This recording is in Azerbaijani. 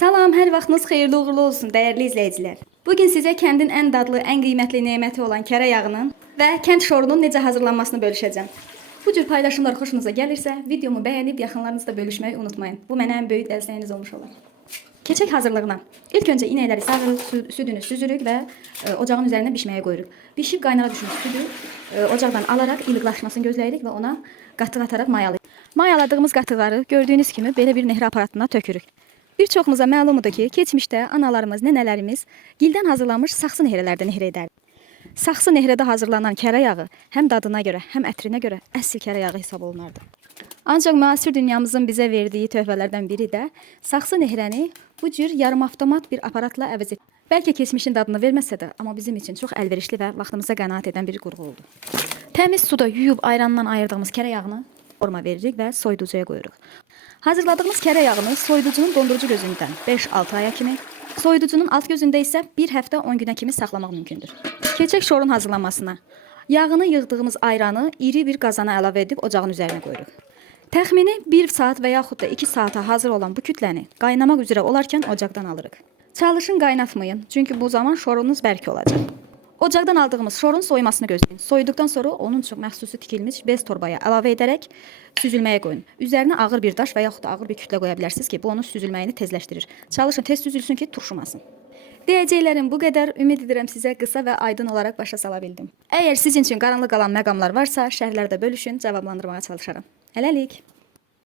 Salam, hər vaxtınız xeyirli uğurlu olsun, dəyərli izləyicilər. Bugün sizə kəndin ən dadlı, ən qiymətli neməti olan kərə yağının və kənd şorunun necə hazırlanmasını bölüşəcəm. Bu cür paylaşımlar xoşunuza gəlirsə, videomu bəyənib yaxınlarınızla bölüşməyi unutmayın. Bu mənə ən böyük dəstəyiniz olmuş olar. Keçək hazırlığına. İlk öncə inəkləri sağırıq, südünü süzürük və ocağın üzərinə bişməyə qoyuruq. Bişib qaynara düşmüş südü ocaqdan alaraq ilıqlaşmasını gözləyirik və ona qatıq ataraq mayalayırıq. Mayaladığımız qatıqları gördüyünüz kimi belə bir nehrə aparatına tökürük. Bir çoxumuza məlumdur ki, keçmişdə analarımız, nənələrimiz gildən hazırlanmış saxsı nehrələrdən nehrə edərdi. Saxsı nehrədə hazırlanan kərə yağı həm dadına görə, həm ətrinə görə əsl kərə yağı hesab olunardı. Ancaq müasir dünyamızın bizə verdiyi töhfələrdən biri də saxsı nehrəni bu cür yarım avtomat bir aparatla əvəz etdi. Bəlkə keçmişin dadını verməsə də, amma bizim üçün çox əlverişli və vaxtımıza qənaət edən bir qurğu oldu. Təmiz suda yuyub ayrandan ayırdığımız kərə yağını forma veririk və soyuducuya qoyuruq. Hazırladığımız kərə yağını soyuducunun dondurucu gözündən 5-6 aya kimi, soyuducunun alt gözündə isə 1 həftə 10 günə kimi saxlamaq mümkündür. Keçək şorun hazırlanmasına. Yağını yığdığımız ayranı iri bir qazana əlavə edib ocağın üzərinə qoyuruq. Təxmini 1 saat və yaxud da 2 saata hazır olan bu kütləni qaynamaq üzrə olarkən ocaqdan alırıq. Çalışın qaynatmayın, çünki bu zaman şorunuz bərk olacaq. Ocaqdan aldığımız şorun soymasını gözləyin. Soyuduqdan sonra onun çox məxsusi tikilmiş bez torbaya əlavə edərək süzülməyə qoyun. Üzərinə ağır bir daş və yaxud da ağır bir kütlə qoya bilərsiniz ki, bu onun süzülməyini tezləşdirir. Çalışın tez süzülsün ki, turşumasın. Deyəcəklərim bu qədər. Ümid edirəm sizə qısa və aydın olaraq başa sala bildim. Əgər sizin üçün qaranlıq qalan məqamlar varsa, şərhlərdə bölüşün, cavablandırmağa çalışaram. Hələlik.